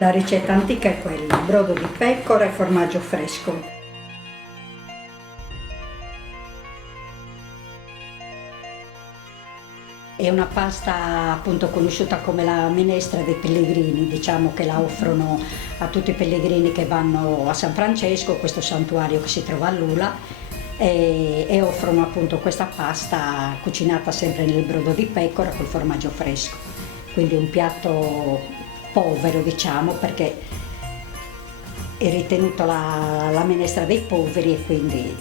La ricetta antica è quella: brodo di pecora e formaggio fresco. È una pasta appunto conosciuta come la minestra dei pellegrini, diciamo che la offrono a tutti i pellegrini che vanno a San Francesco, questo santuario che si trova a Lula, e offrono appunto questa pasta cucinata sempre nel brodo di pecora col formaggio fresco. Quindi un piatto povero, diciamo, perché è ritenuto la minestra dei poveri e quindi.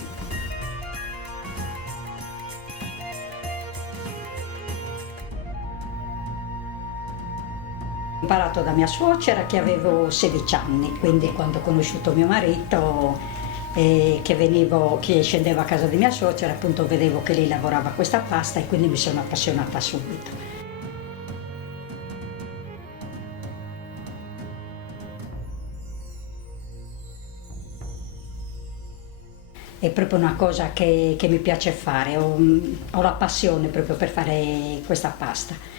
Ho imparato da mia suocera che avevo 16 anni, quindi quando ho conosciuto mio marito che scendeva a casa di mia suocera, appunto vedevo che lei lavorava questa pasta e quindi mi sono appassionata subito. È proprio una cosa che mi piace fare, ho la passione proprio per fare questa pasta.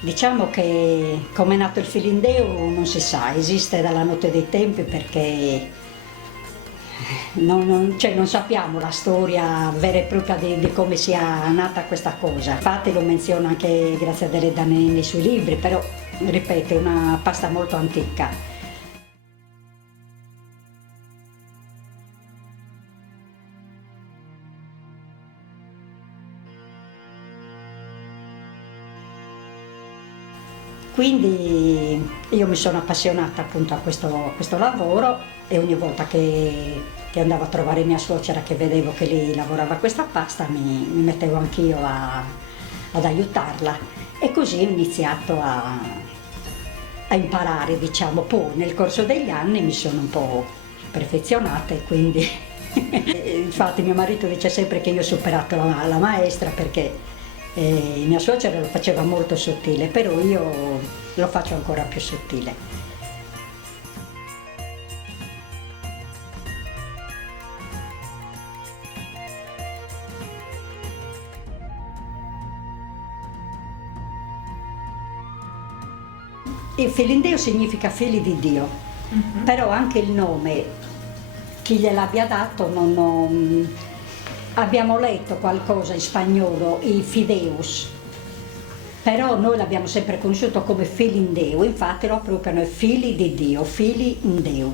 Diciamo che come è nato il Filindeo non si sa, esiste dalla notte dei tempi perché non sappiamo la storia vera e propria di come sia nata questa cosa. Infatti lo menziona anche Grazia Deledda nei suoi libri, però ripeto è una pasta molto antica. Quindi io mi sono appassionata appunto a questo lavoro e ogni volta che andavo a trovare mia suocera, che vedevo che lei lavorava a questa pasta, mi mettevo anch'io ad aiutarla e così ho iniziato a imparare, diciamo. Poi nel corso degli anni mi sono un po' perfezionata e quindi infatti mio marito dice sempre che io ho superato la maestra perché mia suocera lo faceva molto sottile, però io lo faccio ancora più sottile. Il Filindeo significa figli di Dio, però anche il nome, chi gliel'abbia dato, abbiamo letto qualcosa in spagnolo, i Fideus, però noi l'abbiamo sempre conosciuto come Filindeo, infatti lo appropriano figli di Dio, figli in Deo.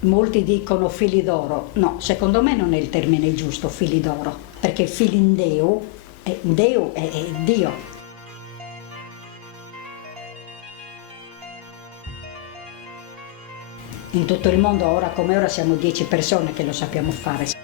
Molti dicono fili d'oro, no, secondo me non è il termine giusto, fili d'oro, perché Filindeo, Deo è Dio. In tutto il mondo, ora come ora, siamo 10 persone che lo sappiamo fare.